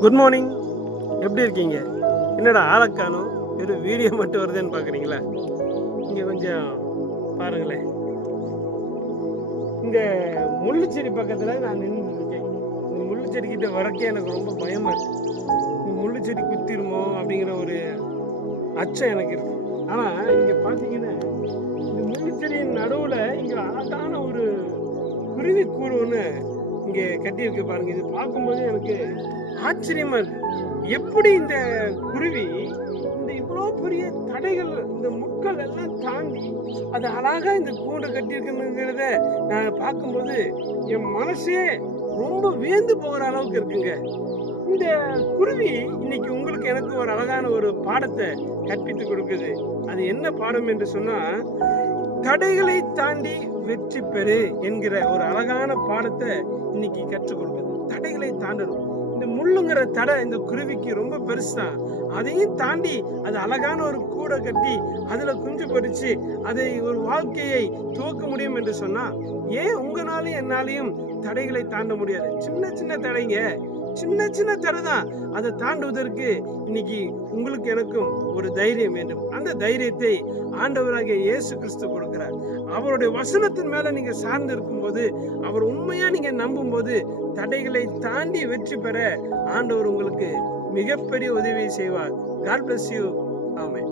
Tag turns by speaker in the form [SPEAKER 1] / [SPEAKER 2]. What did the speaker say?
[SPEAKER 1] Good morning எப்படி இருக்கீங்க? என்னடா ஆளக்கானும் வெறும் வீடியோ மட்டும் வருதுன்னு பார்க்குறீங்களா இங்கே கொஞ்சம் பாருங்களேன். இந்த முள்ளுச்செடி பக்கத்தில் நான் நின்று இருக்கேன் இந்த முள்ளுச்செடிக்கிட்ட வரக்கே எனக்கு ரொம்ப பயமாக இருக்கு. இந்த முள்ளுச்செடி குத்திருமோ அப்படிங்கிற ஒரு அச்சம் எனக்கு இருக்கு. ஆனால் இங்கே பார்த்தீங்கன்னா இந்த முள்ளுச்செடியின் நடுவில் இங்கே அழகான ஒரு குருவி கூடு ஒன்று இங்கே கட்டியிருக்கு பாருங்க. இது பார்க்கும்போது எனக்கு ஆச்சரியமா இருக்கு. எப்படி இந்த குருவி இந்த இவ்வளோ பெரிய தடைகள் இந்த முட்கள் எல்லாம் தாண்டி அது அழகா இந்த கூண்டை கட்டியிருக்குங்கிறத நான் பார்க்கும்போது என் மனசே ரொம்ப வியந்து போகிற அளவுக்கு இருக்குங்க. இந்த குருவி இன்னைக்கு உங்களுக்கு எனக்கு ஒரு அழகான ஒரு பாடத்தை கற்பித்து கொடுக்குது. அது என்ன பாடம் என்று சொன்னா தடைகளை தாண்டி வெற்றி பெறு என்கிற ஒரு அழகான பாடத்தை இன்னைக்கு கற்றுக் கொடுக்குது. தடைகளை தாண்டணும். இந்த முள்ளுங்கிற தடை இந்த குருவிக்கு ரொம்ப பெருசுதான் அதையும் தாண்டி அது அழகான ஒரு கூடை கட்டி அதுல குஞ்சு பொறிச்சு அதை ஒரு வாழ்க்கையை துவக்க முடியும் என்று சொன்னா ஏன் உங்களாலையும் என்னாலையும் தடைகளை தாண்ட முடியாது? சின்ன சின்ன தடைங்க. சின்ன சின்ன தடை தான். அதை தாண்டுவதற்கு இன்னைக்கு உங்களுக்கு எனக்கும் ஒரு தைரியம் வேண்டும். அந்த தைரியத்தை ஆண்டவராகிய இயேசு கிறிஸ்து கொடுக்கிறார். அவருடைய வசனத்தின் மேல நீங்க சார்ந்து இருக்கும்போது அவர் உண்மையா நீங்க நம்பும்போது தடைகளை தாண்டி வெற்றி பெற ஆண்டவர் உங்களுக்கு மிகப்பெரிய உதவி செய்வார். காட் பிளஸ் யூ ஆமே